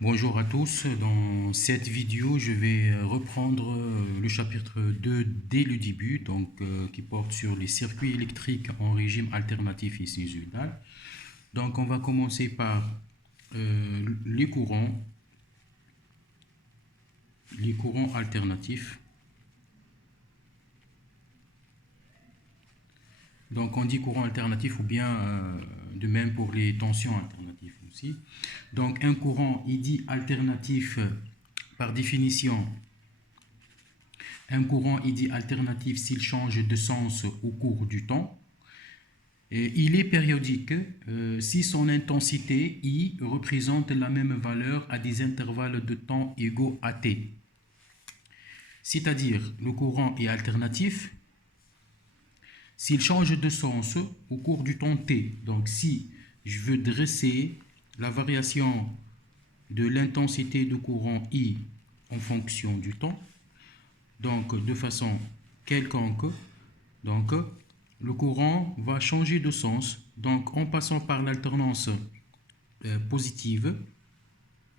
Bonjour à tous, dans cette vidéo je vais reprendre le chapitre 2 dès le début, qui porte sur les circuits électriques en régime alternatif et sinusoïdal. Donc on va commencer par les courants alternatifs. Donc on dit courant alternatif ou bien de même pour les tensions alternatives aussi. Donc un courant, il dit alternatif par définition. Un courant, il dit alternatif s'il change de sens au cours du temps. Et il est périodique si son intensité I représente la même valeur à des intervalles de temps égaux à T. C'est-à-dire, le courant est alternatif s'il change de sens au cours du temps T. Donc, si je veux dresser la variation de l'intensité de courant I en fonction du temps, donc de façon quelconque, donc le courant va changer de sens. Donc en passant par l'alternance positive,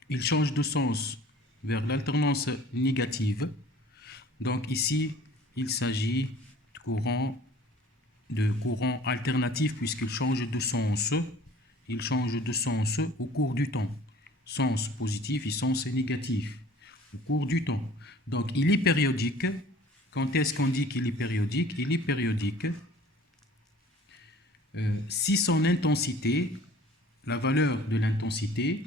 il change de sens vers l'alternance négative. Donc ici, il s'agit de courant alternatif puisqu'il change de sens. Il change de sens au cours du temps. Sens positif et sens négatif au cours du temps. Donc il est périodique. Quand est-ce qu'on dit qu'il est périodique? Il est périodique si son intensité, la valeur de l'intensité,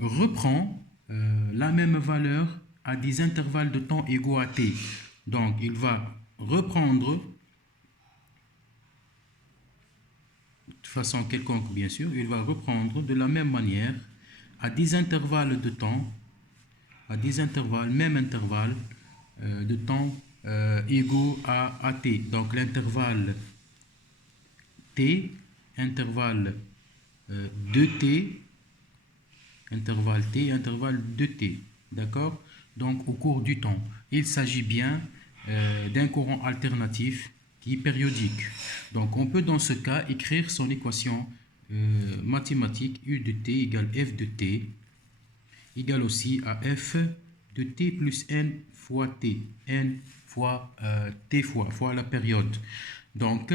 reprend la même valeur à des intervalles de temps égaux à t. Donc il va reprendre de façon quelconque bien sûr, il va reprendre de la même manière à des intervalles de temps, même intervalle de temps égaux à t. Donc l'intervalle t, intervalle de t, intervalle t, intervalle de t. D'accord? Donc au cours du temps, il s'agit bien d'un courant alternatif qui est périodique. Donc on peut dans ce cas écrire son équation mathématique U de t égale F de t égale aussi à F de t plus n fois t, n fois t fois la période. Donc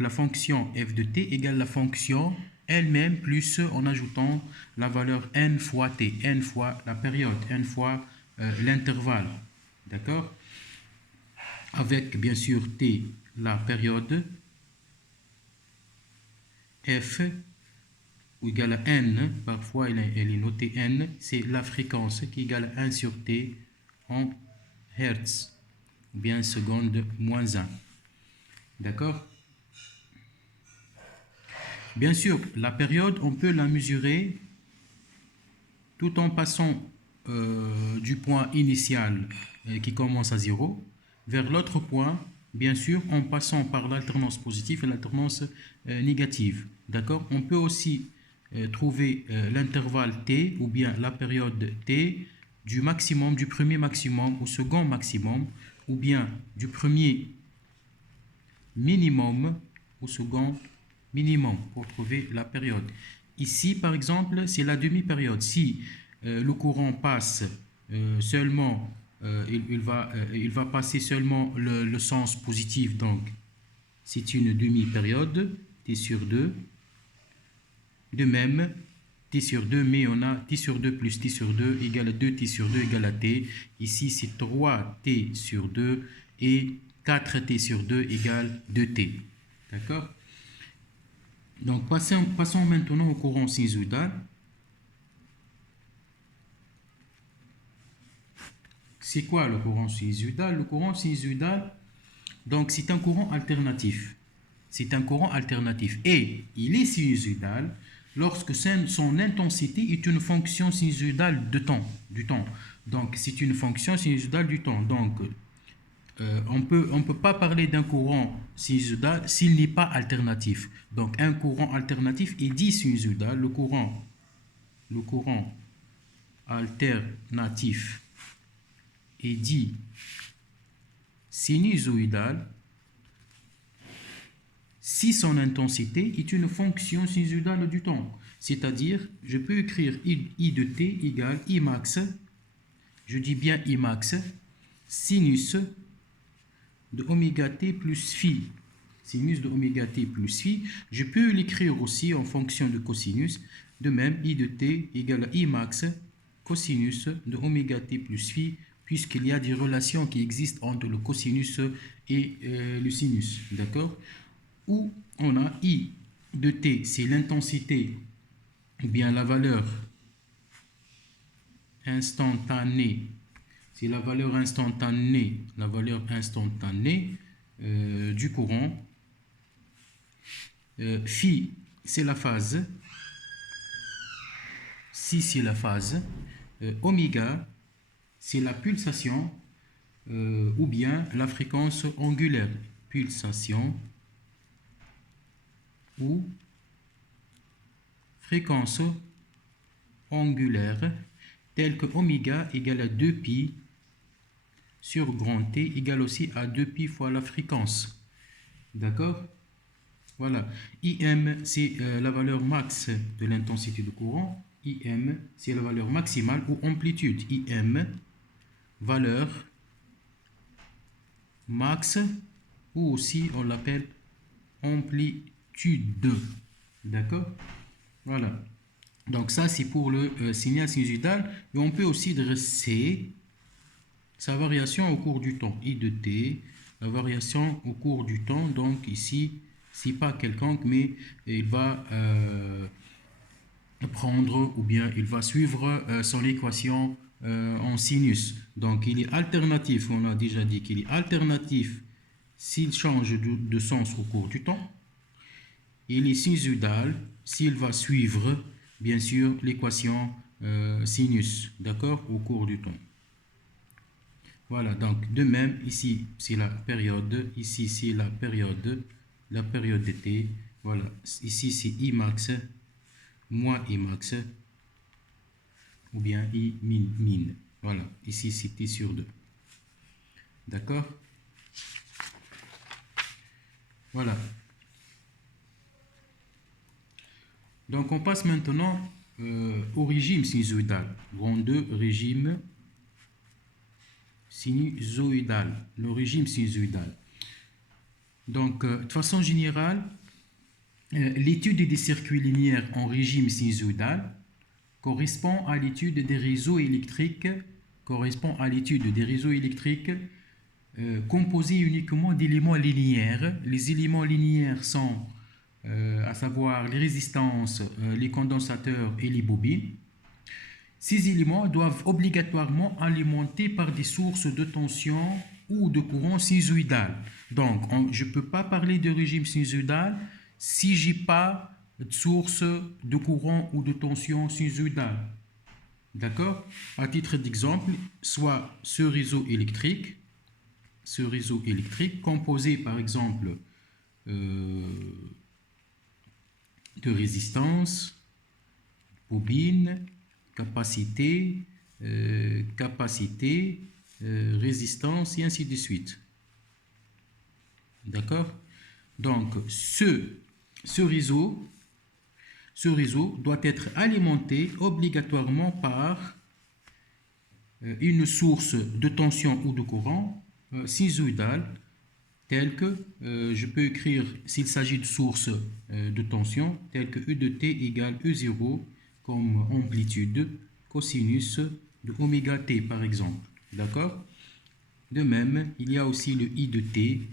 la fonction f de t égale la fonction elle-même plus en ajoutant la valeur n fois t, n fois la période, n fois l'intervalle. D'accord? Avec bien sûr t, la période, f égale à n, parfois elle est notée n, c'est la fréquence qui égale à 1 sur t en hertz, ou bien seconde moins 1. D'accord? Bien sûr, la période, on peut la mesurer tout en passant du point initial qui commence à 0 vers l'autre point, bien sûr, en passant par l'alternance positive et l'alternance négative. D'accord? On peut aussi trouver l'intervalle t ou bien la période t du maximum, du premier maximum au second maximum, ou bien du premier minimum au second minimum pour trouver la période. Ici, par exemple, c'est la demi-période. Si le courant passe seulement, il va passer seulement le sens positif, donc c'est une demi-période, t sur 2. De même, t sur 2, mais on a t sur 2 plus t sur 2 égale à 2t sur 2 égale à t. Ici, c'est 3t sur 2 et 4t sur 2 égale 2t. D'accord? Donc, passons maintenant au courant sinusoïdal. C'est quoi le courant sinusoïdal? Le courant sinusoïdal, donc, c'est un courant alternatif. C'est un courant alternatif. Et il est sinusoïdal lorsque son intensité est une fonction sinusoïdale du temps. Donc, c'est une fonction sinusoïdale du temps. Donc, on peut pas parler d'un courant sinusoïdal s'il n'est pas alternatif. Donc, un courant alternatif est dit sinusoïdal. Le courant alternatif est dit sinusoïdal si son intensité est une fonction sinusoïdale du temps. C'est-à-dire, je peux écrire I de t égale I max, je dis bien I max, sinus de oméga t plus phi. Sinus de oméga t plus phi. Je peux l'écrire aussi en fonction de cosinus. De même, I de t égale I max cosinus de oméga t plus phi, puisqu'il y a des relations qui existent entre le cosinus et le sinus. D'accord? Où on a I de t, c'est l'intensité, ou bien la valeur instantanée. C'est la valeur instantanée du courant. Phi, c'est la phase. Si, c'est la phase. Oméga, c'est la pulsation ou bien la fréquence angulaire. Pulsation ou fréquence angulaire, telle que oméga égale à 2pi sur grand T égale aussi à 2pi fois la fréquence. D'accord? Voilà. IM, c'est la valeur max de l'intensité de courant. IM, c'est la valeur maximale ou amplitude. IM, valeur max, ou aussi on l'appelle amplitude. D'accord? Voilà. Donc ça, c'est pour le signal sinusoïdal. Et on peut aussi dresser sa variation au cours du temps. I de t, la variation au cours du temps. Donc ici, c'est pas quelconque, mais il va prendre ou bien il va suivre son équation en sinus. Donc il est alternatif, on a déjà dit qu'il est alternatif s'il change de sens au cours du temps. Il est sinusoïdal s'il va suivre bien sûr l'équation sinus, d'accord, au cours du temps. Voilà, donc de même ici c'est la période, ici c'est la période de t. Voilà, ici c'est I max moins I max ou bien I min. Voilà, ici c'est T sur 2. D'accord? Voilà. Donc on passe maintenant au régime sinusoïdal. Grand 2, régime sinusoïdal. Le régime sinusoïdal. Donc de façon générale, l'étude des circuits linéaires en régime sinusoïdal correspond à l'étude des réseaux électriques, composés uniquement d'éléments linéaires. Les éléments linéaires sont à savoir les résistances, les condensateurs et les bobines. Ces éléments doivent obligatoirement alimenter par des sources de tension ou de courant sinusoïdal. Donc, je ne peux pas parler de régime sinusoïdal si je n'ai pas de source de courant ou de tension sinusoïdale. D'accord? À titre d'exemple, soit ce réseau électrique composé par exemple de résistance, bobine, capacité, résistance et ainsi de suite. D'accord? Donc ce réseau doit être alimenté obligatoirement par une source de tension ou de courant sinusoïdale, telle que je peux écrire, s'il s'agit de source de tension, telle que E de t égale E0 comme amplitude cosinus de oméga t par exemple. D'accord? De même, il y a aussi le I de t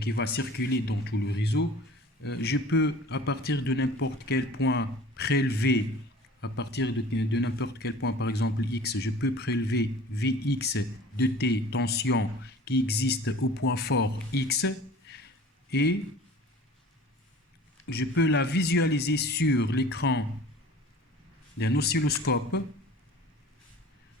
qui va circuler dans tout le réseau. Je peux, à partir de n'importe quel point, prélever, à partir de n'importe quel point, par exemple x, je peux prélever Vx de t, tension qui existe au point fort x, et je peux la visualiser sur l'écran d'un oscilloscope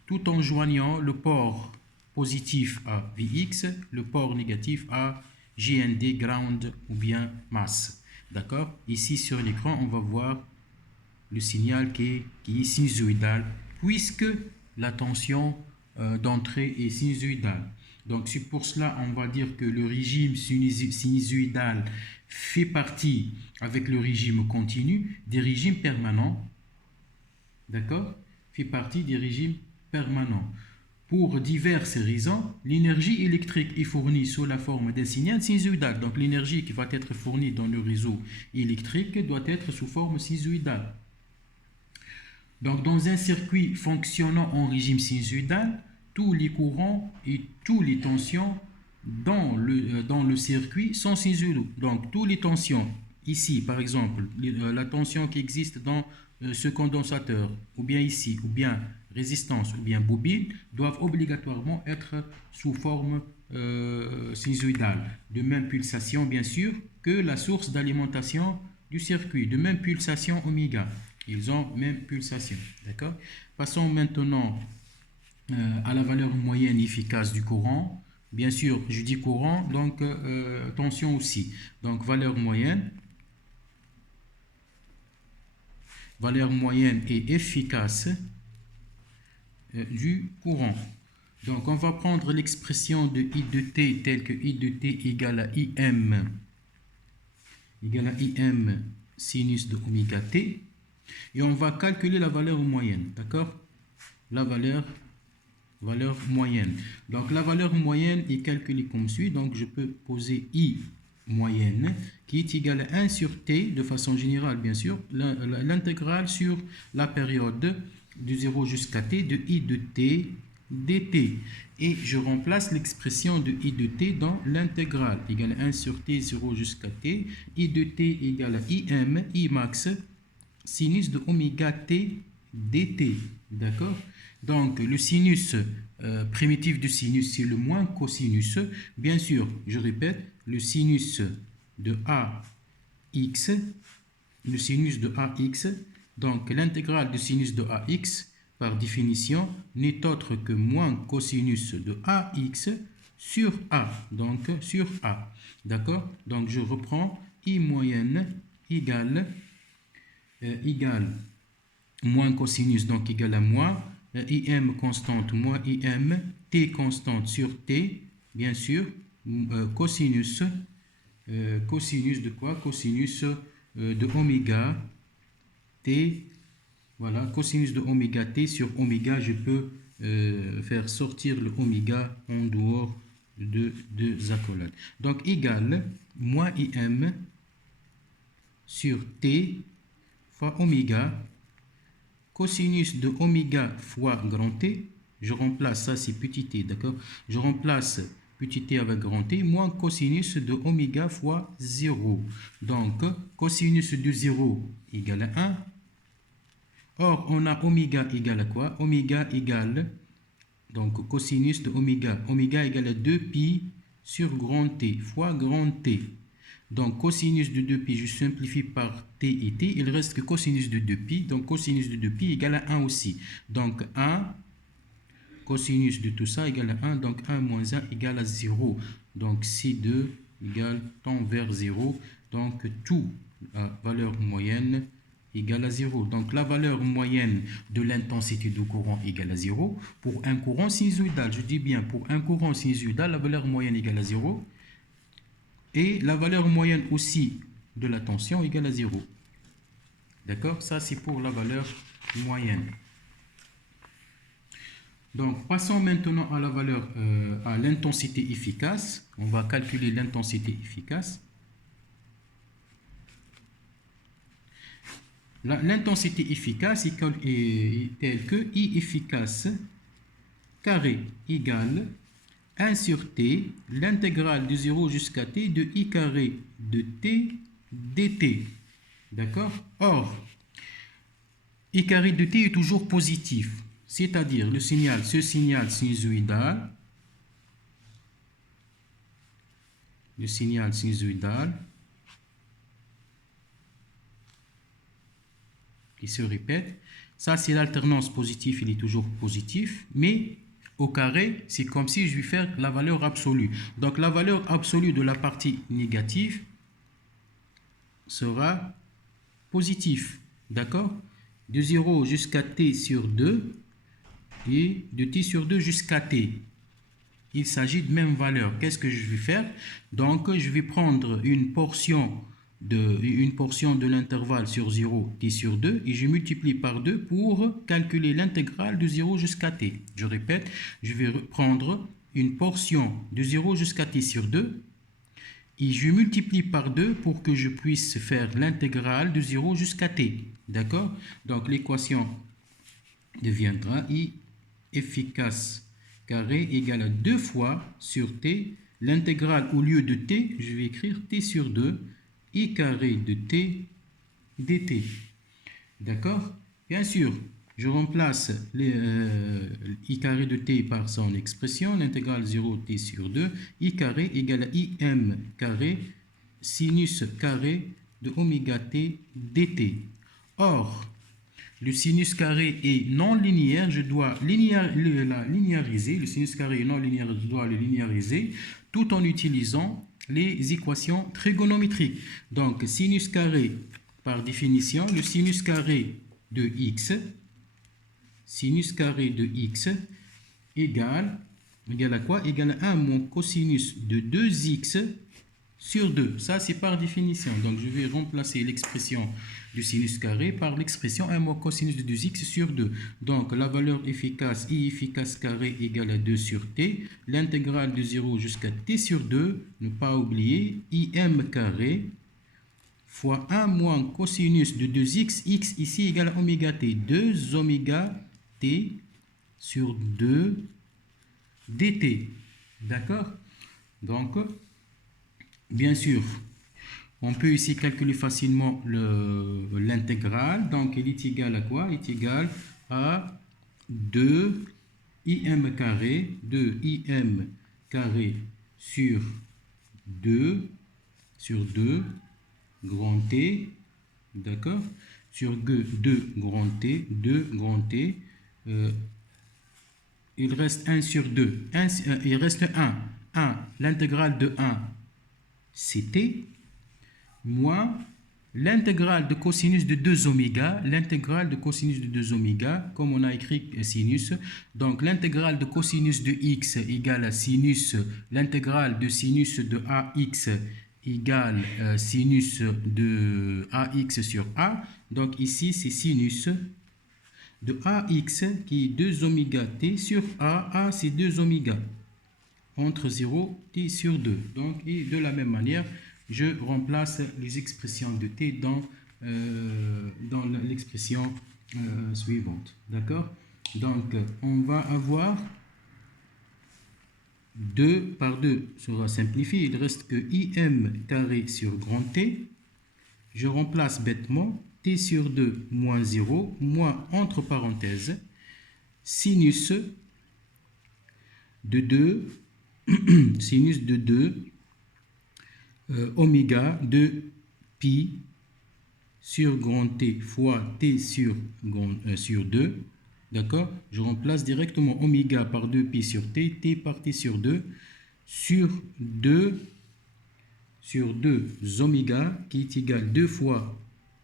tout en joignant le port positif à Vx, le port négatif à GND, ground ou bien masse. D'accord? Ici sur l'écran, on va voir le signal qui est sinusoïdal puisque la tension d'entrée est sinusoïdale. Donc c'est pour cela on va dire que le régime sinusoïdal fait partie avec le régime continu des régimes permanents. D'accord? Fait partie des régimes permanents. Pour diverses raisons, l'énergie électrique est fournie sous la forme d'un signal sinusoïdal. Donc l'énergie qui va être fournie dans le réseau électrique doit être sous forme sinusoïdale. Donc dans un circuit fonctionnant en régime sinusoïdal, tous les courants et toutes les tensions dans le circuit sont sinusoïdaux. Donc toutes les tensions, ici par exemple, la tension qui existe dans ce condensateur, ou bien ici, ou bien résistance, ou bien bobine, doivent obligatoirement être sous forme sinusoïdale. De même pulsation, bien sûr, que la source d'alimentation du circuit. De même pulsation oméga. Ils ont même pulsation. D'accord? Passons maintenant à la valeur moyenne efficace du courant. Bien sûr, je dis courant, donc tension aussi. Donc valeur moyenne et efficace du courant. Donc on va prendre l'expression de I de t telle que I de t égale à IM sinus de oméga t. Et on va calculer la valeur moyenne. D'accord? La valeur moyenne. Donc la valeur moyenne est calculée comme suit. Donc je peux poser I moyenne qui est égale à 1 sur t de façon générale bien sûr, l'intégrale sur la période de 0 jusqu'à t de I de t dt. Et je remplace l'expression de I de t dans l'intégrale égale à 1 sur t 0 jusqu'à t. I de t égale à IM, I max sinus de oméga t dt. D'accord? Donc le sinus primitif du sinus, c'est le moins cosinus. Bien sûr, je répète, le sinus de AX, le sinus de AX, donc l'intégrale du sinus de AX, par définition, n'est autre que moins cosinus de AX sur A, donc sur A. D'accord? Donc je reprends I moyenne égale moins cosinus, donc égal à moins IM constante moins IM, T constante sur T, bien sûr, cosinus de quoi? Cosinus de oméga T, voilà, cosinus de oméga T sur oméga, je peux faire sortir le oméga en dehors de deux accolades. Donc égal moins IM sur T fois oméga cosinus de oméga fois grand T, je remplace ça, c'est petit t, d'accord? Je remplace petit t avec grand T, moins cosinus de oméga fois 0. Donc, cosinus de 0 égale à 1. Or, on a oméga égale à quoi? Oméga égale, donc cosinus de oméga. Oméga égale à 2pi sur grand T fois grand T. Donc, cosinus de 2pi, je simplifie par t et t. Il reste que cosinus de 2pi. Donc, cosinus de 2pi égale à 1 aussi. Donc, 1, cosinus de tout ça égale à 1. Donc, 1 moins 1 égale à 0. Donc, C2 égale tend vers 0. Donc, tout, la valeur moyenne égale à 0. Donc, la valeur moyenne de l'intensité du courant égale à 0. Pour un courant sinusoïdal, je dis bien, pour un courant sinusoïdal, la valeur moyenne égale à 0. Et la valeur moyenne aussi de la tension égale à 0. D'accord? Ça, c'est pour la valeur moyenne. Donc, passons maintenant à la valeur, à l'intensité efficace. On va calculer l'intensité efficace. L'intensité efficace est telle que I efficace carré égale 1 sur t, l'intégrale de 0 jusqu'à t de I carré de t dt. D'accord? Or, I carré de t est toujours positif, c'est-à-dire ce signal sinusoïdal, qui se répète, ça c'est l'alternance positive, il est toujours positif, mais au carré, c'est comme si je vais faire la valeur absolue. Donc la valeur absolue de la partie négative sera positive. D'accord? De 0 jusqu'à t sur 2 et de t sur 2 jusqu'à t. Il s'agit de même valeur. Qu'est-ce que je vais faire? Donc, je vais prendre une portion de l'intervalle sur 0, t sur 2, et je multiplie par 2 pour calculer l'intégrale de 0 jusqu'à t. Je répète, je vais prendre une portion de 0 jusqu'à t sur 2, et je multiplie par 2 pour que je puisse faire l'intégrale de 0 jusqu'à t. D'accord? Donc, l'équation deviendra I efficace carré égale à 2 fois sur t. L'intégrale, au lieu de t, je vais écrire t sur 2, I carré de t dt. D'accord? Bien sûr, je remplace I carré de t par son expression, l'intégrale 0 t sur 2, I carré égale à Im carré sinus carré de oméga t dt. Or, le sinus carré est non linéaire, je dois la linéariser. Le sinus carré est non linéaire, je dois le linéariser tout en utilisant les équations trigonométriques. Donc, sinus carré, par définition, le sinus carré de x égale à quoi? Égale à 1 moins cosinus de 2x sur 2. Ça, c'est par définition. Donc, je vais remplacer l'expression du sinus carré par l'expression 1 moins cosinus de 2x sur 2. Donc, la valeur efficace, I efficace carré égale à 2 sur t. L'intégrale de 0 jusqu'à t sur 2, ne pas oublier, Im carré fois 1 moins cosinus de 2x, x ici égale à oméga t. 2 oméga t sur 2 dt. D'accord? Donc, bien sûr, on peut ici calculer facilement l'intégrale. Donc, il est égal à quoi? Il est égal à 2 im carré, 2 im carré sur 2 grand T, d'accord? Sur 2 grand T, 2 grand T, il reste 1 sur 2, il reste 1, l'intégrale de 1, c'est t, moins l'intégrale de cosinus de 2 oméga, comme on a écrit sinus, donc l'intégrale de cosinus de x égale à sinus, l'intégrale de sinus de ax égale sinus de ax sur a, donc ici c'est sinus de ax qui est 2 oméga t sur a c'est 2 oméga, entre 0 t sur 2. Donc, et de la même manière, je remplace les expressions de t dans l'expression suivante. D'accord? Donc, on va avoir 2 par 2 sera simplifié. Il reste que im carré sur grand T. Je remplace bêtement t sur 2 moins 0, moins entre parenthèses, sinus de 2 sinus de 2 oméga de pi sur grand T fois T sur 2. D'accord? Je remplace directement oméga par 2 pi sur T, T par T sur 2, sur 2 oméga qui est égal 2 fois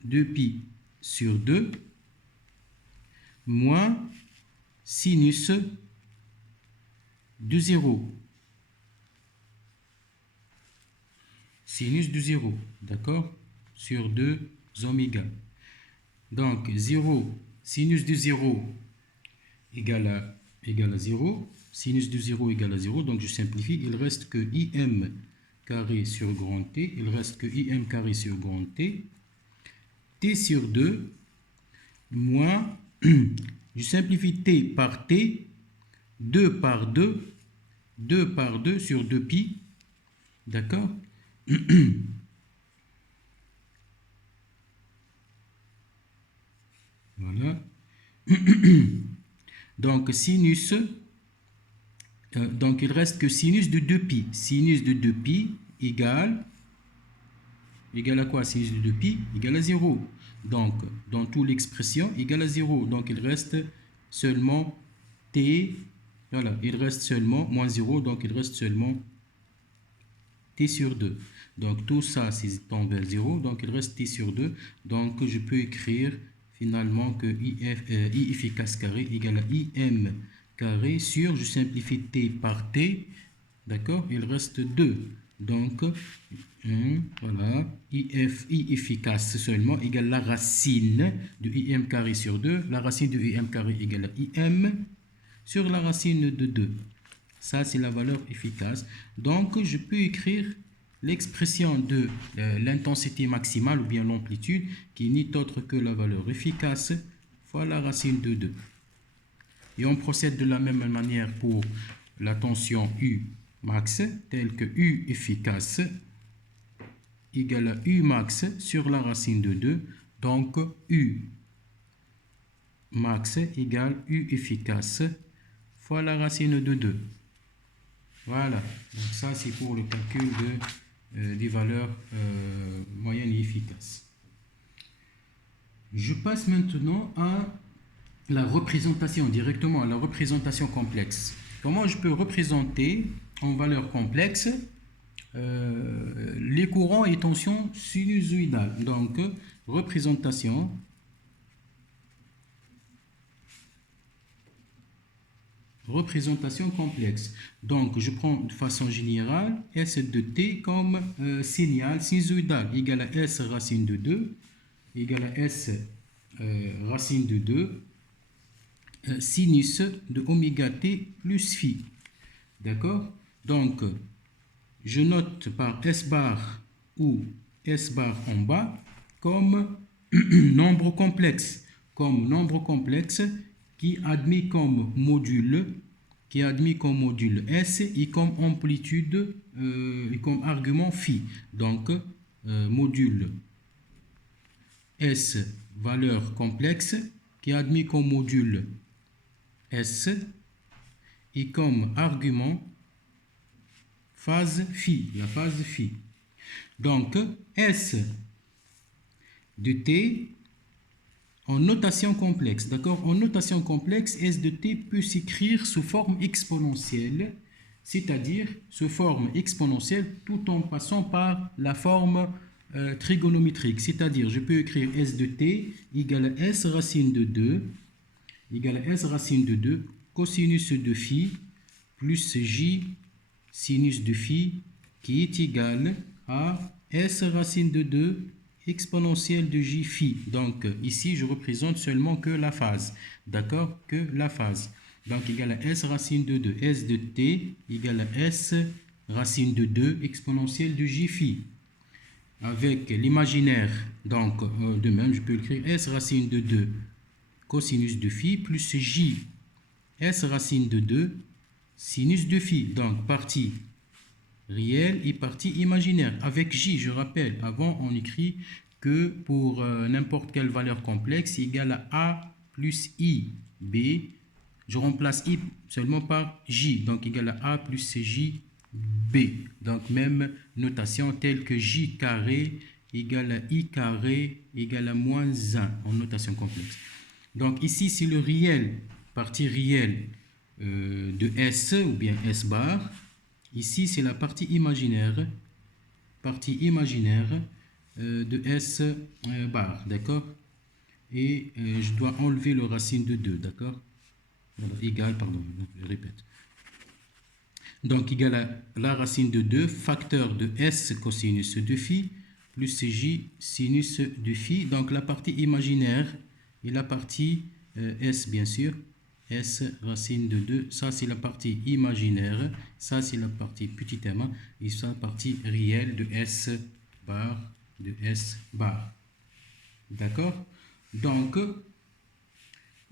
2 pi sur 2 moins sinus de 0. Sinus de 0, d'accord? Sur 2 oméga. Donc 0, sinus de 0 égale à 0. Sinus de 0 égale à 0. Donc je simplifie. Il reste que im carré sur grand T. Il reste que im carré sur grand T. T sur 2 moins, je simplifie T par T. 2 par 2. 2 par 2 sur 2 pi. D'accord? Voilà. Donc, sinus, donc il reste que sinus de 2 pi. Sinus de 2 pi égale à quoi? Sinus de 2 pi égale à 0. Donc, dans toute l'expression, égale à 0. Donc, il reste seulement t, voilà, il reste seulement moins 0, donc il reste seulement t sur 2. Donc, tout ça, c'est tend vers 0, donc il reste t sur 2. Donc, je peux écrire finalement que I efficace carré égale à im carré sur, je simplifie t par t, d'accord, il reste 2. Donc, voilà, i efficace seulement égale la racine de im carré sur 2. La racine de im carré égale à im sur la racine de 2. Ça, c'est la valeur efficace. Donc, je peux écrire l'expression de l'intensité maximale ou bien l'amplitude qui n'est autre que la valeur efficace fois la racine de 2. Et on procède de la même manière pour la tension U max, telle que U efficace égale à U max sur la racine de 2. Donc, U max égale U efficace fois la racine de 2. Voilà, donc ça c'est pour le calcul des valeurs moyennes et efficaces. Je passe maintenant à la représentation, directement à la représentation complexe. Comment je peux représenter en valeur complexe les courants et tensions sinusoïdales? Donc, représentation complexe. Donc, je prends de façon générale S de t comme signal sinusoïdal égal à S racine de 2 égale à S racine de 2 sinus de oméga t plus phi. D'accord? Donc, je note par S bar ou S bar en bas comme nombre complexe. Qui admet comme module S et comme amplitude et comme argument phi. Donc, module S, valeur complexe, qui admet comme module S et comme argument phase phi, la phase phi. Donc, S de t en notation complexe, d'accord? En notation complexe, S de t peut s'écrire sous forme exponentielle, c'est-à-dire sous forme exponentielle tout en passant par la forme trigonométrique. C'est-à-dire, je peux écrire S de t égale à S racine de 2, cosinus de phi plus j sinus de phi qui est égal à S racine de 2 exponentielle de j phi. Donc, ici, je représente seulement que la phase. D'accord? Que la phase. Donc, égal à S racine de 2. S de t égale à S racine de 2 exponentielle de j phi. Avec l'imaginaire, donc, de même, je peux écrire S racine de 2 cosinus de phi plus j S racine de 2 sinus de phi. Donc, partie réel et partie imaginaire. Avec j, je rappelle, avant on écrit que pour n'importe quelle valeur complexe égale à a plus i b, je remplace i seulement par j, donc égal à a plus j b. Donc même notation telle que j carré égale à i carré égale à moins 1 en notation complexe. Donc ici c'est le réel, partie réelle de S ou bien S bar. Ici, c'est la partie imaginaire de S bar, d'accord? Et je dois enlever le racine de 2, d'accord? Voilà, égal, pardon, je répète. Donc, égal à la racine de 2, facteur de S cosinus de phi, plus J sinus de phi. Donc, la partie imaginaire et la partie S, bien sûr. S racine de 2, ça c'est la partie imaginaire, ça c'est la partie petit m, et ça la partie réelle de S bar. D'accord? Donc,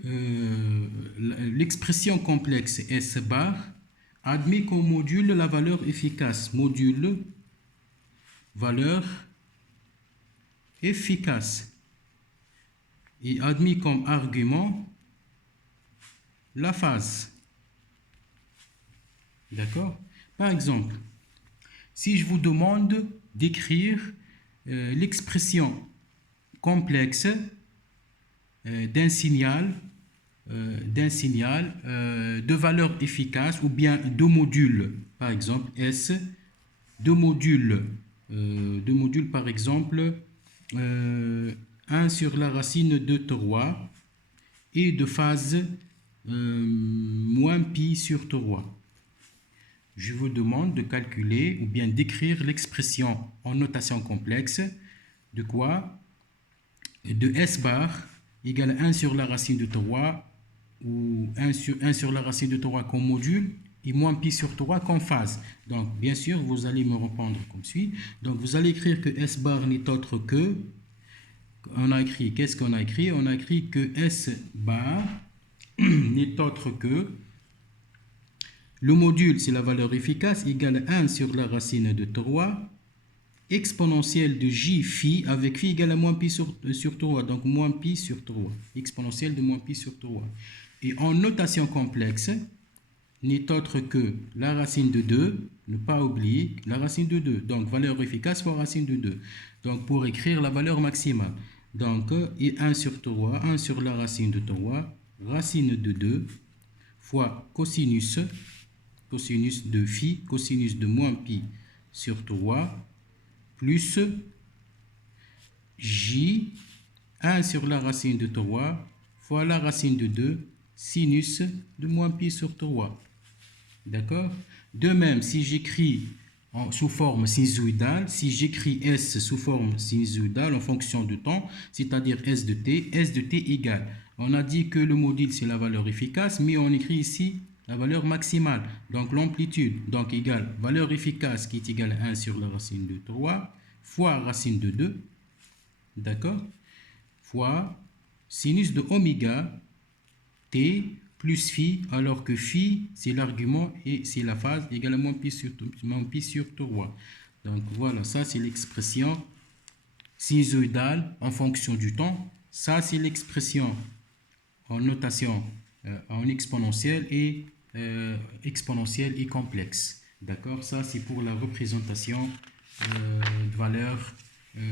l'expression complexe S bar admet comme module la valeur efficace. Module, valeur efficace. Et admet comme argument la phase. D'accord? Par exemple, si je vous demande d'écrire l'expression complexe d'un signal de valeur efficace ou bien deux modules, par exemple S, deux modules par exemple 1 sur la racine de 3 et de phase moins pi sur 3. Je vous demande de calculer ou bien d'écrire l'expression en notation complexe de quoi? De S bar égale 1 sur la racine de 3 ou 1 sur la racine de 3 comme module et moins pi sur 3 comme phase. Donc, bien sûr, vous allez me répondre comme suit. Donc, vous allez écrire que S bar n'est autre que... On a écrit, qu'est-ce qu'on a écrit? On a écrit que S bar n'est autre que... Le module, c'est la valeur efficace, égale 1 sur la racine de 3, exponentielle de j phi, avec phi égale à moins pi sur 3, donc moins pi sur 3, exponentielle de moins pi sur 3. Et en notation complexe, n'est autre que la racine de 2, ne pas oublier la racine de 2, donc valeur efficace fois racine de 2. Donc pour écrire la valeur maximale, donc 1 sur 3, 1 sur la racine de 3, racine de 2, fois cosinus de phi, cosinus de moins pi sur 3, plus j, 1 sur la racine de 3, fois la racine de 2, sinus de moins pi sur 3. D'accord? De même, si j'écris sous forme sinusoïdale, si j'écris S sous forme sinusoïdale en fonction du temps, c'est-à-dire S de t égale. On a dit que le module, c'est la valeur efficace, mais on écrit ici la valeur maximale, donc l'amplitude, donc égale valeur efficace qui est égale à 1 sur la racine de 3 fois racine de 2, d'accord, fois sinus de oméga t plus phi, alors que phi c'est l'argument et c'est la phase égale à moins pi sur 3. Donc voilà, ça c'est l'expression sinusoïdale en fonction du temps. Ça c'est l'expression en notation en exponentielle et complexe. D'accord? Ça, c'est pour la représentation de valeurs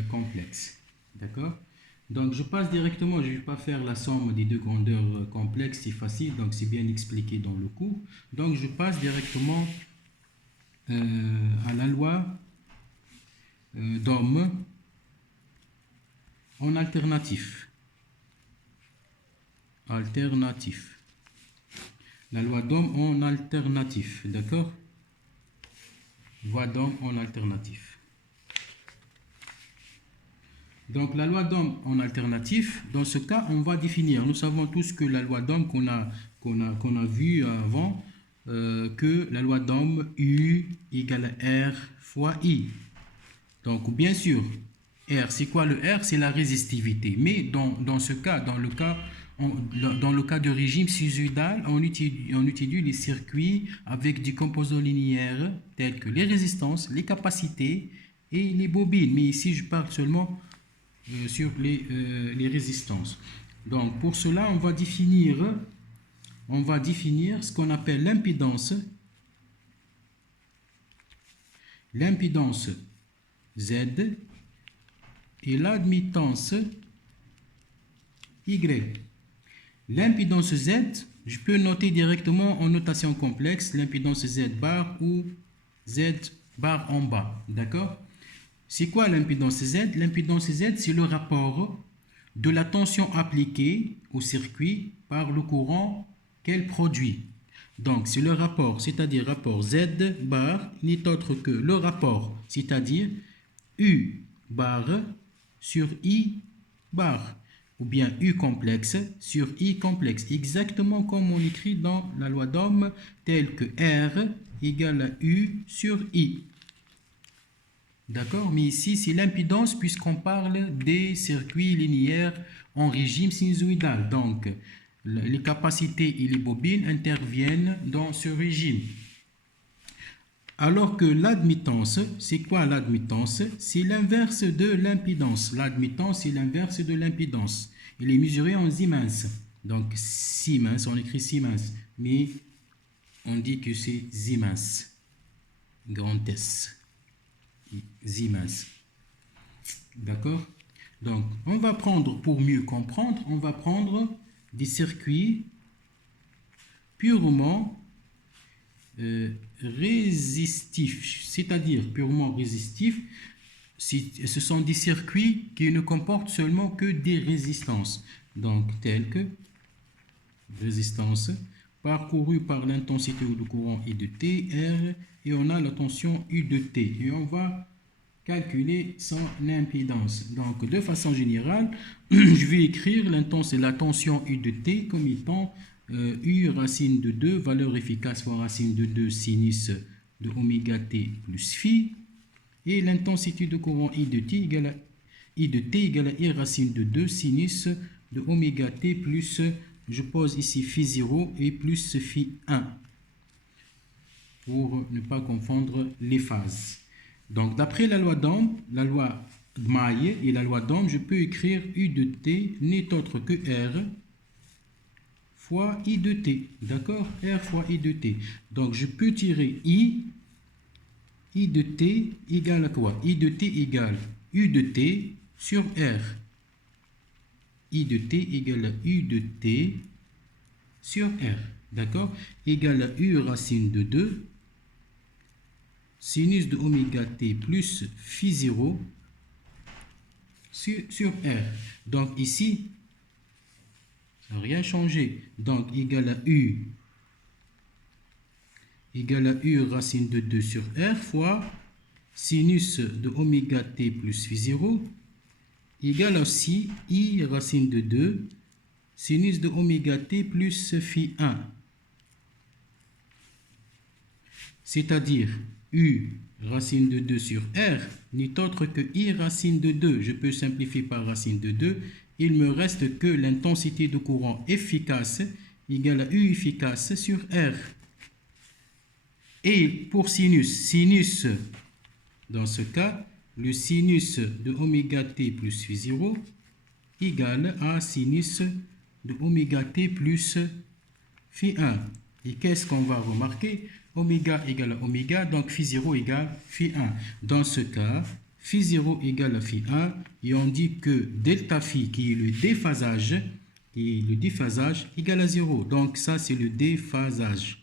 complexes. D'accord? Donc, je passe directement, je ne vais pas faire la somme des deux grandeurs complexes, c'est facile, donc c'est bien expliqué dans le cours. Donc, je passe directement à la loi d'Ohm en alternatif. La loi d'Ohm en alternatif, d'accord? Loi d'Ohm en alternatif. Donc la loi d'Ohm en alternatif, dans ce cas, on va définir. Nous savons tous que la loi d'Ohm qu'on a vu avant, que la loi d'Ohm U égale R fois I. Donc bien sûr, R, c'est quoi le R? C'est la résistivité. Mais dans ce cas, dans le cas de régime sinusoïdal, on utilise les circuits avec des composants linéaires tels que les résistances, les capacités et les bobines. Mais ici, je parle seulement sur les résistances. Donc, pour cela, on va définir ce qu'on appelle l'impédance. L'impédance Z et l'admittance Y. L'impédance Z, je peux noter directement en notation complexe l'impédance Z bar ou Z bar en bas. D'accord? C'est quoi l'impédance Z? L'impédance Z, c'est le rapport de la tension appliquée au circuit par le courant qu'elle produit. Donc, c'est le rapport, c'est-à-dire rapport Z bar n'est autre que le rapport, c'est-à-dire U bar sur I bar, ou bien U complexe sur I complexe, exactement comme on écrit dans la loi d'Ohm, tel que R égale à U sur I. D'accord? Mais ici, c'est l'impédance puisqu'on parle des circuits linéaires en régime sinusoïdal. Donc, les capacités et les bobines interviennent dans ce régime. Alors que l'admittance, c'est quoi l'admittance? C'est l'inverse de l'impédance. L'admittance, c'est l'inverse de l'impédance. Il est mesuré en Siemens. Donc, Siemens, on écrit Siemens, mais on dit que c'est Siemens. Grand S. Siemens. D'accord? Donc, on va prendre, pour mieux comprendre, on va prendre des circuits purement résistifs, c'est-à-dire purement résistifs. Ce sont des circuits qui ne comportent seulement que des résistances, donc tels que résistance, parcourue par l'intensité de courant I de T, R, et on a la tension U de T. Et on va calculer son impédance. Donc, de façon générale, je vais écrire la tension U de T comme étant U racine de 2, valeur efficace fois racine de 2 sinus de oméga T plus phi, et l'intensité de courant I de T égale à I racine de 2 sinus de oméga T plus, je pose ici phi 0 et plus phi 1 pour ne pas confondre les phases. Donc, d'après la loi d'Ohm, la loi de Maille et la loi d'Ohm, je peux écrire U de T n'est autre que R fois I de T. D'accord? R fois I de T. Donc, je peux tirer I de T égale à quoi? I de T égale U de T sur R. I de T égale à U de T sur R. D'accord? Égale à U racine de 2 sinus de oméga T plus phi 0 sur R. Donc ici, ça n'a rien changé. Donc égal à U racine de 2 sur R fois sinus de oméga T plus phi 0 égale aussi I racine de 2 sinus de oméga T plus phi 1. C'est-à-dire U racine de 2 sur R n'est autre que I racine de 2. Je peux simplifier par racine de 2. Il me reste que l'intensité de courant efficace égale à U efficace sur R. Et pour sinus, dans ce cas, le sinus de oméga T plus phi 0 égale à sinus de oméga T plus phi 1. Et qu'est-ce qu'on va remarquer? Oméga égale à oméga, donc phi 0 égale phi 1. Dans ce cas, phi 0 égale à phi 1, et on dit que delta phi, qui est le déphasage, égale à 0. Donc ça, c'est le déphasage.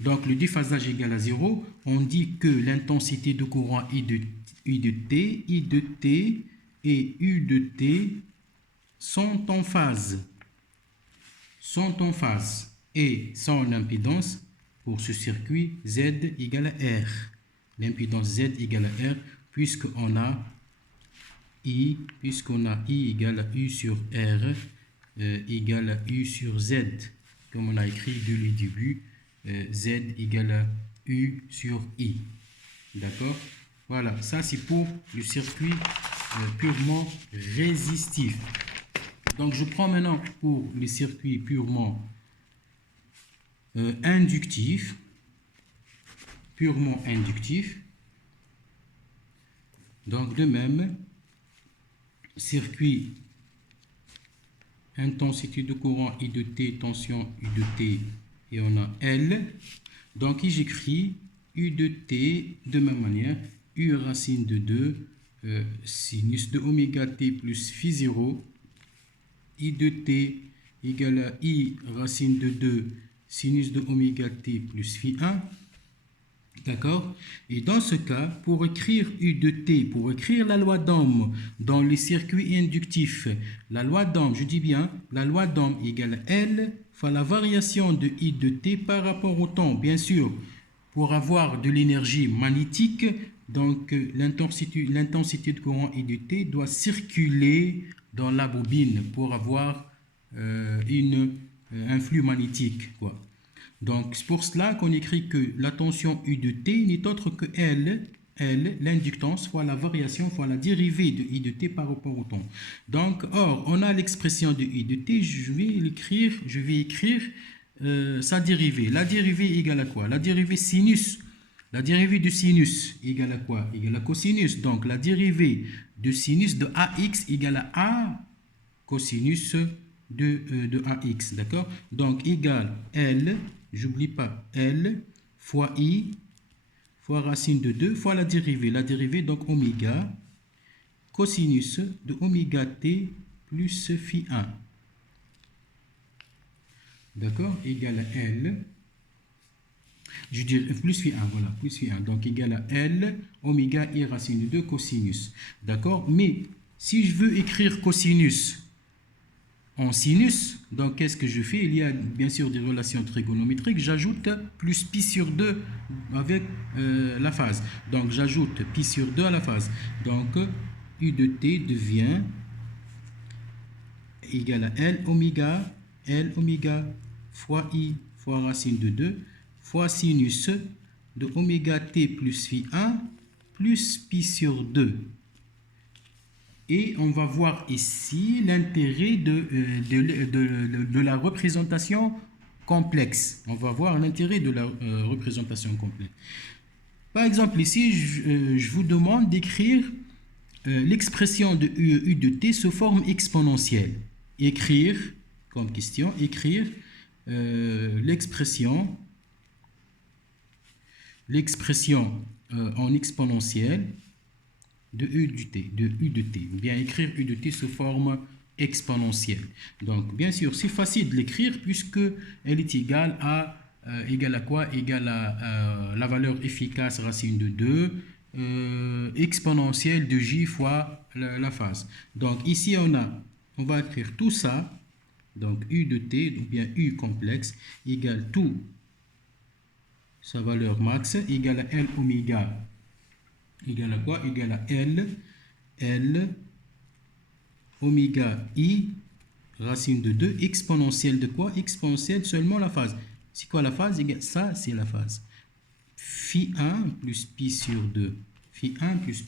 Donc le déphasage égale à 0, on dit que l'intensité de courant I de T et U de T sont en phase. Et sont impédance pour ce circuit Z égale à R. L'impédance Z égale à R puisqu'on a I égale à U sur R égale à U sur Z. Comme on a écrit dès le début, Z égale à U sur I. D'accord? Voilà, ça c'est pour le circuit purement résistif. Donc je prends maintenant pour les circuits purement inductif. Donc de même, circuit intensité de courant I de T, tension U de T, et on a L. Donc ici j'écris U de T de même manière, U racine de 2 sinus de oméga T plus phi 0, I de T égale à I racine de 2 sinus de oméga T plus phi 1. D'accord? Et dans ce cas, pour écrire U de T, pour écrire la loi d'Ohm dans les circuits inductifs, la loi d'Ohm, je dis bien, la loi d'Ohm égale L fois la variation de I de T par rapport au temps. Bien sûr, pour avoir de l'énergie magnétique, donc l'intensité de courant I de T doit circuler dans la bobine pour avoir un flux magnétique, quoi. Donc, c'est pour cela qu'on écrit que la tension U de T n'est autre que L, l'inductance, fois la variation, fois la dérivée de I de T par rapport au temps. Donc, or, on a l'expression de I de T, je vais écrire sa dérivée. La dérivée égale à quoi? La dérivée sinus. La dérivée de sinus égale à quoi? Égale à cosinus. Donc, la dérivée de sinus de AX égale à A cosinus de AX. D'accord? Donc, égale L, j'oublie pas, L fois I fois racine de 2 fois la dérivée donc oméga cosinus de oméga T plus phi 1. D'accord? Égale à L, je dirais plus phi 1, voilà, plus phi 1. Donc égal à L oméga I racine de 2 cosinus. D'accord? Mais si je veux écrire cosinus, en sinus. Donc, qu'est-ce que je fais? Il y a bien sûr des relations trigonométriques. J'ajoute plus pi sur 2 avec la phase. Donc, j'ajoute pi sur 2 à la phase. Donc, U de t devient égal à L oméga fois I fois racine de 2 fois sinus de oméga t plus phi 1 plus pi sur 2. Et on va voir ici l'intérêt de la représentation complexe. On va voir l'intérêt de la représentation complexe. Par exemple, ici, je vous demande d'écrire l'expression de U de t sous forme exponentielle. Écrire, comme question, écrire l'expression en exponentielle de U de t, ou bien écrire U de t sous forme exponentielle. Donc, bien sûr, c'est facile de l'écrire puisque elle est égale à quoi? Égale à la valeur efficace racine de 2 exponentielle de j fois la phase. Donc, ici, on va écrire tout ça. Donc, U de t, ou bien U complexe, égale tout sa valeur max, égale à L oméga. Égale à quoi? Égale à L oméga I racine de 2 exponentielle de quoi? Exponentielle seulement la phase. C'est quoi la phase? Ça, c'est la phase. Phi 1 plus pi sur 2. Phi 1 plus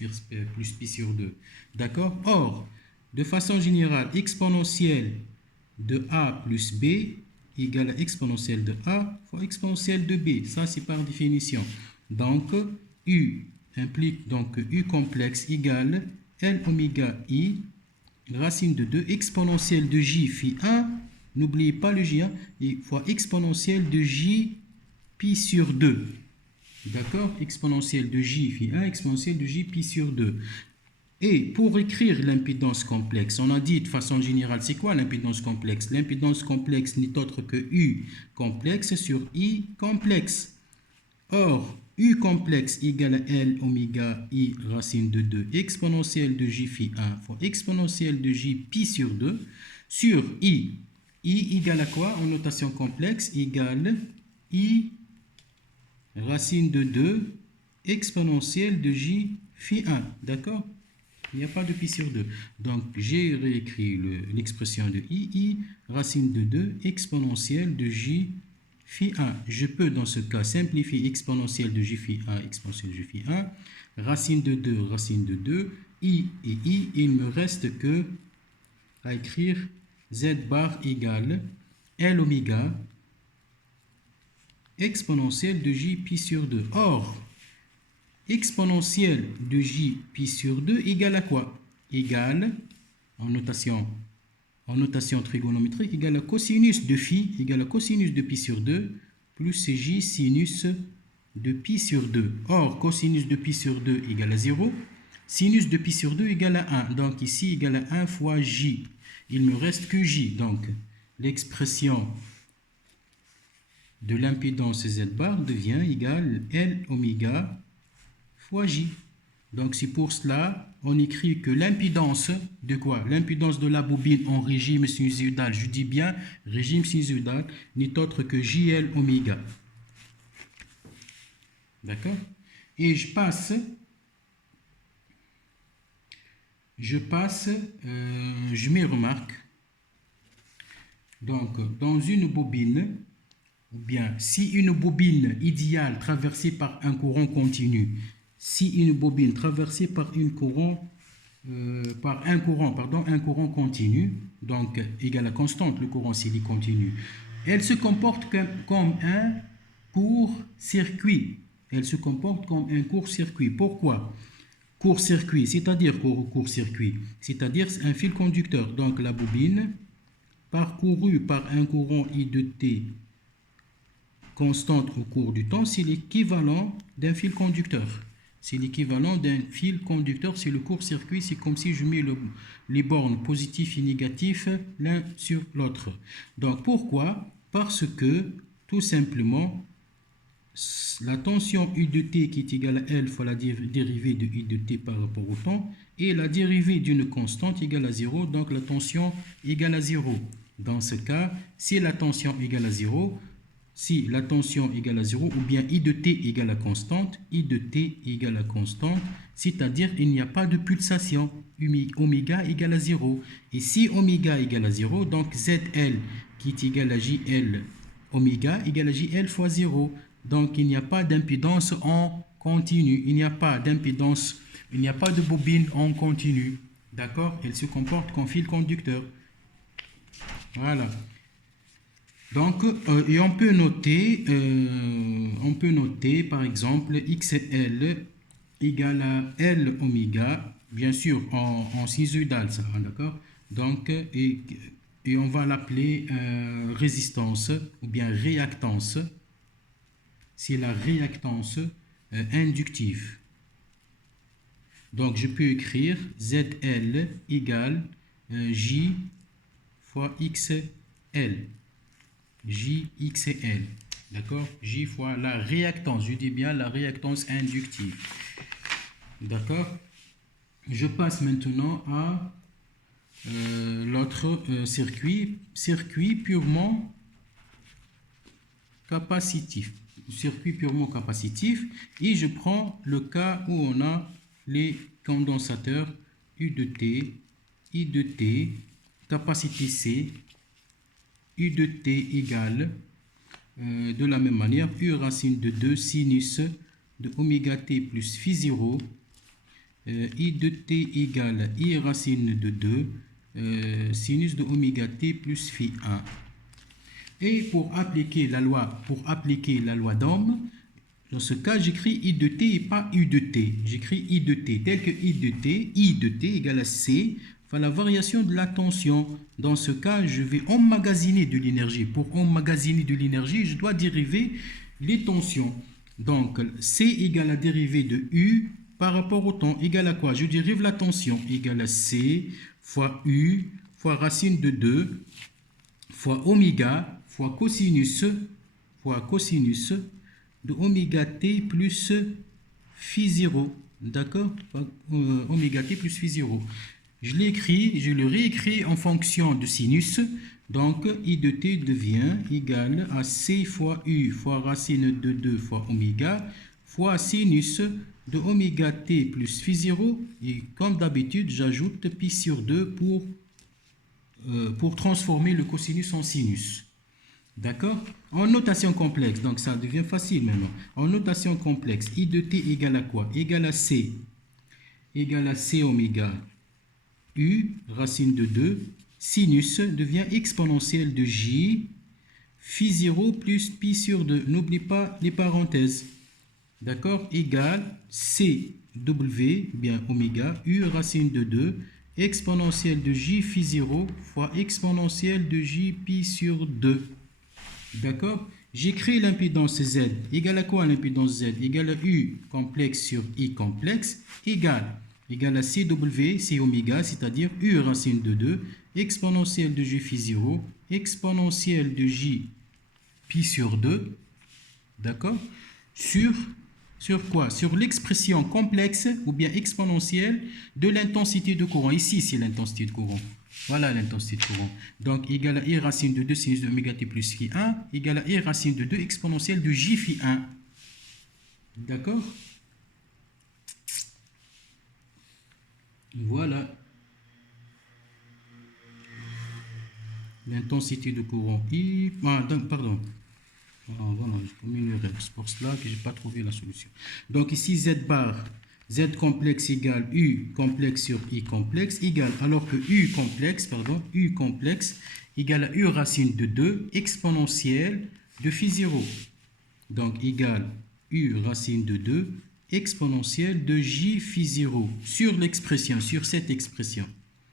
pi sur 2. D'accord? Or, de façon générale, exponentielle de A plus B égale à exponentielle de A fois exponentielle de B. Ça, c'est par définition. Donc, U implique donc U complexe égale L oméga I racine de 2 exponentielle de J phi 1. N'oubliez pas le J, fois exponentielle de J pi sur 2. D'accord? Exponentielle de J phi 1, exponentielle de J pi sur 2. Et pour écrire l'impédance complexe, on a dit de façon générale, c'est quoi l'impédance complexe? L'impédance complexe n'est autre que U complexe sur I complexe. Or, U complexe égale à L oméga I racine de 2 exponentielle de J phi 1 fois exponentielle de J pi sur 2 sur I. I égale à quoi en notation complexe? Égale I racine de 2 exponentielle de J phi 1. D'accord? Il n'y a pas de pi sur 2. Donc, j'ai réécrit l'expression de I racine de 2 exponentielle de J phi 1. Je peux dans ce cas simplifier exponentielle de J phi 1, exponentielle de J phi 1, racine de 2, I et I. Il me reste que à écrire Z bar égale L oméga exponentielle de J pi sur 2. Or, exponentielle de J pi sur 2 égale à quoi? Égale, en notation trigonométrique, égale à cosinus de phi, égale à cosinus de pi sur 2, plus J sinus de pi sur 2. Or, cosinus de pi sur 2 égale à 0, sinus de pi sur 2 égale à 1. Donc, ici, égale à 1 fois J. Il ne me reste que J. Donc, l'expression de l'impédance Z bar devient égale L oméga fois J. Donc, c'est pour cela on écrit que l'impédance de quoi? L'impédance de la bobine en régime sinusoïdal, je dis bien régime sinusoïdal, n'est autre que JL oméga. D'accord? Et je passe, je mets remarque. Donc, dans une bobine, ou bien si une bobine idéale traversée par un courant continu, si une bobine traversée par un courant continu, donc égale à constante, le courant s'il est continu, elle se comporte comme un court-circuit. Elle se comporte comme un court-circuit. Pourquoi? Court-circuit, c'est-à-dire court-circuit, c'est-à-dire un fil conducteur. Donc la bobine parcourue par un courant I de T constante au cours du temps, c'est l'équivalent d'un fil conducteur. C'est l'équivalent d'un fil conducteur, c'est le court-circuit, c'est comme si je mets les bornes positifs et négatifs l'un sur l'autre. Donc pourquoi? Parce que tout simplement, la tension U de t qui est égale à L fois la dérivée de I de t par rapport au temps, et la dérivée d'une constante égale à 0, donc la tension égale à 0. Dans ce cas, si la tension égale à 0, ou bien I de t égale à constante, I de t égale à constante, c'est-à-dire il n'y a pas de pulsation, oméga égale à 0. Et si oméga égale à 0, donc ZL qui est égal à JL, oméga égale à JL fois 0. Donc il n'y a pas d'impédance en continu, il n'y a pas d'impédance, il n'y a pas de bobine en continu. D'accord? Elle se comporte comme fil conducteur. Voilà. Donc, et on peut noter par exemple XL égale à L oméga, bien sûr en sinusoïdal, ça, d'accord? Donc, et on va l'appeler résistance ou bien réactance. C'est la réactance inductive. Donc, je peux écrire ZL égale J fois XL. JXL. D'accord? J fois la réactance. Je dis bien la réactance inductive. D'accord? Je passe maintenant à l'autre circuit. Circuit purement capacitif. Circuit purement capacitif. Et je prends le cas où on a les condensateurs U de T, I de T, capacité C, U de T égale, de la même manière, U racine de 2 sinus de oméga T plus phi 0, I de T égale I racine de 2 sinus de oméga T plus phi 1. Et pour appliquer la loi d'Ohm, dans ce cas, j'écris I de T et pas U de T. J'écris I de T tel que I de T égale à C fois la variation de la tension. Dans ce cas, je vais emmagasiner de l'énergie. Pour emmagasiner de l'énergie, je dois dériver les tensions. Donc, C égale la dérivée de U par rapport au temps. Égale à quoi? Je dérive la tension. Égale à C fois U fois racine de 2 fois oméga fois cosinus de oméga t plus phi 0. D'accord? Oméga t plus phi 0. Je le réécris en fonction de sinus. Donc, I de t devient égal à C fois U fois racine de 2 fois oméga fois sinus de oméga t plus phi 0. Et comme d'habitude, j'ajoute pi sur 2 pour transformer le cosinus en sinus. D'accord? En notation complexe, donc ça devient facile maintenant. En notation complexe, I de t égale à quoi? Égale à C. Égale à C oméga. U, racine de 2, sinus devient exponentielle de J, phi 0 plus pi sur 2. N'oublie pas les parenthèses. D'accord? Égale C, W, bien oméga, U racine de 2, exponentielle de J phi 0 fois exponentielle de J pi sur 2. D'accord? J'écris l'impédance Z. Égale à quoi l'impédance Z? Égale à U complexe sur I complexe, égale à CW, c'est oméga, c'est-à-dire U racine de 2, exponentielle de J phi 0, exponentielle de J pi sur 2, d'accord? Sur quoi? Sur l'expression complexe ou bien exponentielle de l'intensité de courant. Ici, c'est l'intensité de courant. Voilà l'intensité de courant. Donc, égale à I racine de 2 sinus de oméga t plus phi 1, égale à I racine de 2 exponentielle de J phi 1. D'accord? Voilà. L'intensité de courant I. Pardon. Voilà, j'ai mis une erreur. C'est pour cela que je n'ai pas trouvé la solution. Donc ici, Z bar, Z complexe égale U complexe sur I complexe égale, alors que U complexe égale à U racine de 2 exponentielle de phi 0. Donc égale U racine de 2 exponentielle de J phi 0 sur l'expression, sur cette expression.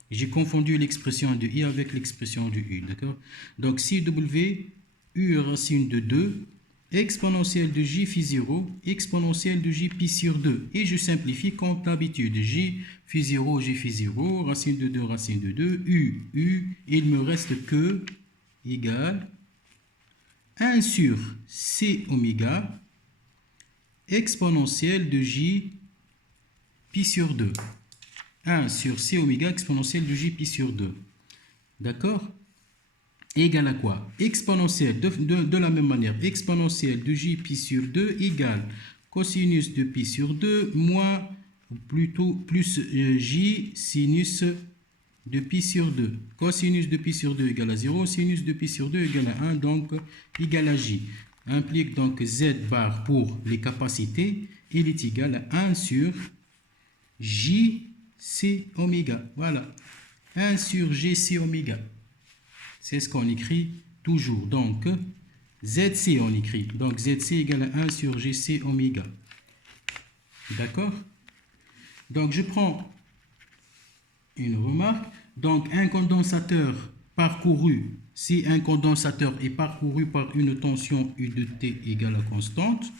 J'ai confondu l'expression de I avec l'expression de U, d'accord? Donc CW U racine de 2, exponentielle de J phi 0, exponentielle de J pi sur 2. Et je simplifie comme d'habitude. J phi 0, J phi 0, racine de 2, racine de 2, U. Il me reste que égale 1 sur C oméga exponentielle de j pi sur 2. 1 sur c oméga exponentielle de j pi sur 2. D'accord? Égale à quoi? Exponentielle, de la même manière, exponentielle de j pi sur 2 égale cosinus de pi sur 2 moins, ou plutôt plus j sinus de pi sur 2. Cosinus de pi sur 2 égale à 0, sinus de pi sur 2 égale à 1, donc égale à j. Implique donc z bar pour les capacités, il est égal à 1 sur j c oméga. Voilà, 1 sur g c oméga. C'est ce qu'on écrit toujours. Donc, ZC, on écrit. Donc, ZC égale à 1 sur GC oméga. D'accord? Donc, je prends une remarque. Donc, un condensateur parcouru, si un condensateur est parcouru par une tension U de T égale à constante,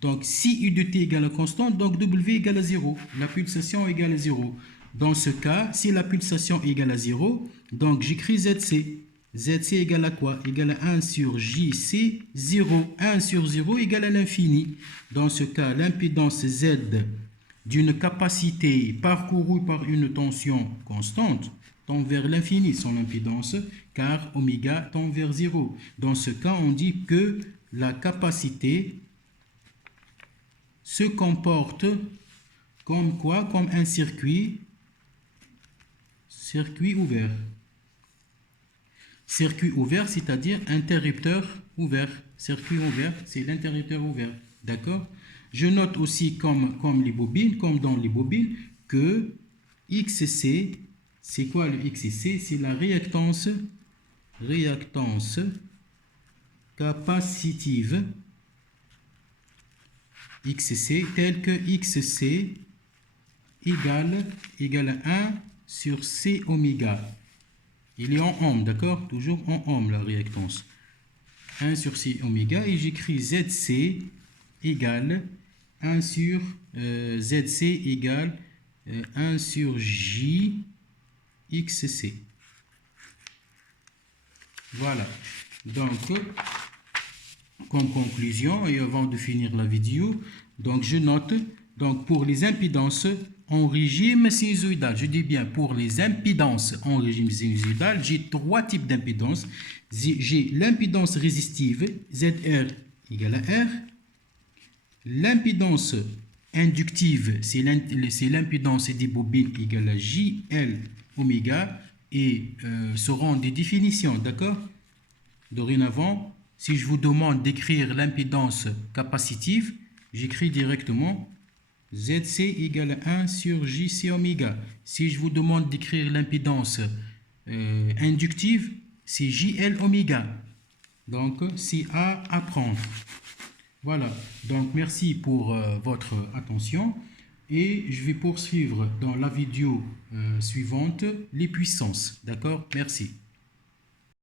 donc si U de T égale à constante, donc W égale à 0. La pulsation égale à 0. Dans ce cas, si la pulsation égale à 0, donc j'écris ZC. ZC égale à quoi? Égale à 1 sur JC, 0. 1 sur 0 égale à l'infini. Dans ce cas, l'impédance Z d'une capacité parcourue par une tension constante tend vers l'infini, son impédance, car oméga tend vers 0. Dans ce cas, on dit que la capacité se comporte comme quoi? Comme un circuit ouvert. Circuit ouvert, c'est-à-dire interrupteur ouvert. Circuit ouvert, c'est l'interrupteur ouvert. D'accord? Je note aussi, comme les bobines, comme dans les bobines, que XC, c'est quoi le XC? C'est la réactance capacitive. XC, tel que XC égale à 1 sur C oméga. Il est en ohm, d'accord? Toujours en ohm la réactance. 1 sur C oméga et j'écris ZC égale 1 sur ZC égale 1 sur J XC. Voilà. Donc, comme conclusion et avant de finir la vidéo, donc je note, donc pour les impédances en régime sinusoïdal, je dis bien pour les impédances en régime sinusoïdal, j'ai trois types d'impédances. J'ai l'impédance résistive, ZR égale à R. L'impédance inductive, c'est l'impédance des bobines égale à JL oméga et seront des définitions, d'accord? Dorénavant, si je vous demande d'écrire l'impédance capacitive, j'écris directement ZC égale à 1 sur JC oméga. Si je vous demande d'écrire l'impédance inductive, c'est JL oméga. Donc, c'est à apprendre. Voilà. Donc, merci pour votre attention. Et je vais poursuivre dans la vidéo suivante les puissances. D'accord? Merci.